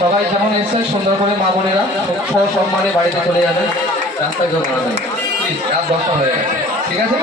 সবাই যেমন এসে সুন্দর করে মা বোনেরা সসম্মানে বাড়িতে চলে যাবেন, রাস্তায় জোর করা যাবে প্লিজ। রাত 10টা হয়ে গেছে, ঠিক আছে।